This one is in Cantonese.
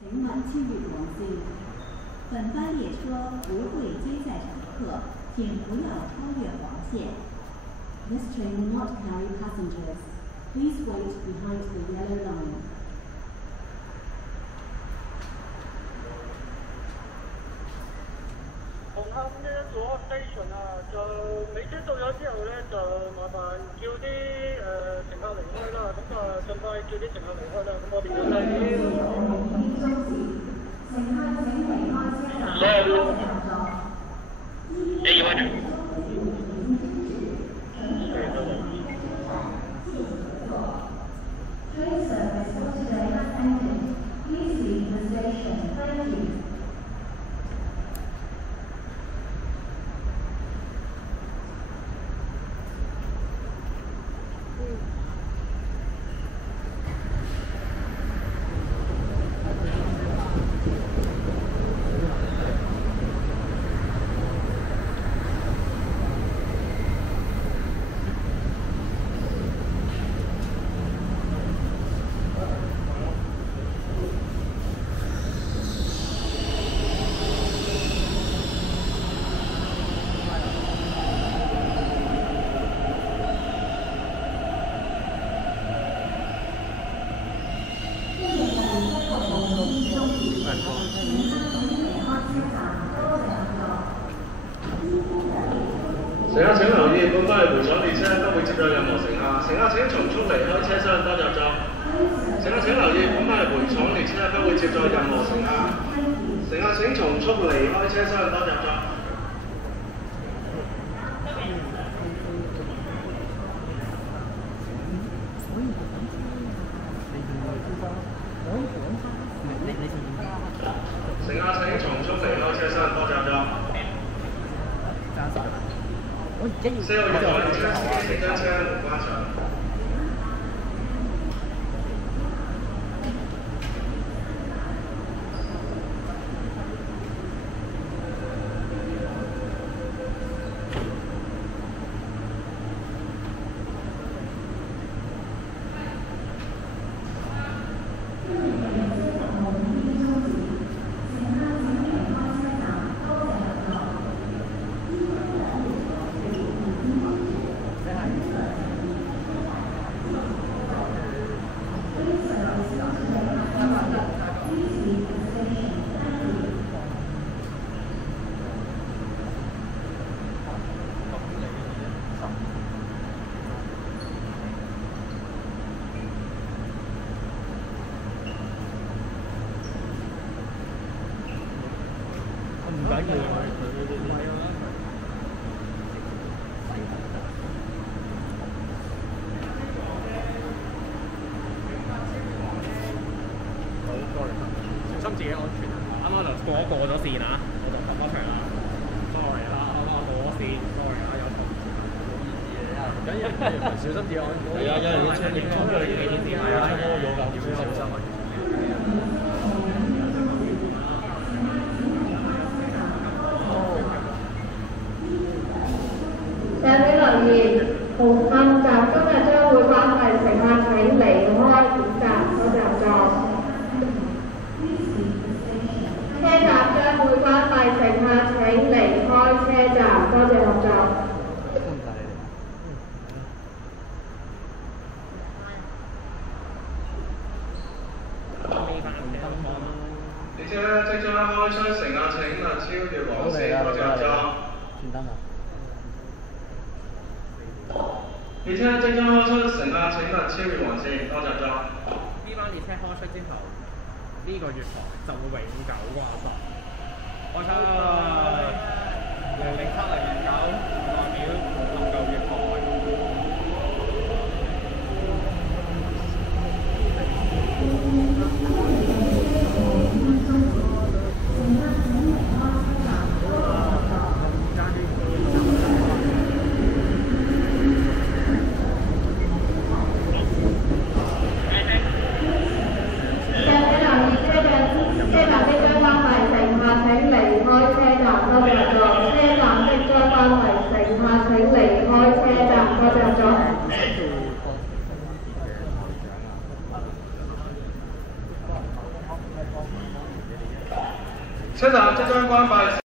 请晚进入王线。本班列车不会接载乘客，请不要超越黄线。This train will not carry passengers. Please wait behind the yellow line. 紅磡呢一個 station 啊，就尾車到咗之後咧，就麻煩叫啲乘客離開啦。咁盡快叫啲乘客離開啦。咁我哋要Train service for today has ended. Please leave the station. Thank you. 乘客請留意，本班回廠列車不會接載任何乘客，乘客請從速離開車廂，多謝咗。乘客請留意，本班回廠列車不會接載任何乘客，乘客請從速離開車廂，多謝咗。乘客請從速離開車廂，多謝咗。4號月台列車司機請將車門關上。小心自己安全啊！啱啱就過咗線啊，我就過場啦。sorry 啦，啱啱過咗線 ，sorry 啊，有錯。緊要小心自己安全。係啊，有人要車影衝咗你呢啲係啊，衝咗要小心啊！請你留意，紅磡站今日將會關閉，乘客請離開本站，多謝咗。車站將會關閉，乘客請離開車站，多謝合作。列車即將開出，乘客請勿超越黃線，多謝合作。列車即將開出，乘客請勿超越黃線，多謝合作。呢班列車開出之後，呢個月台就會永久關閉。開出00709代表能夠月台。請離開車站，多謝合作。車站即將關閉，乘客請離車站即將關閉。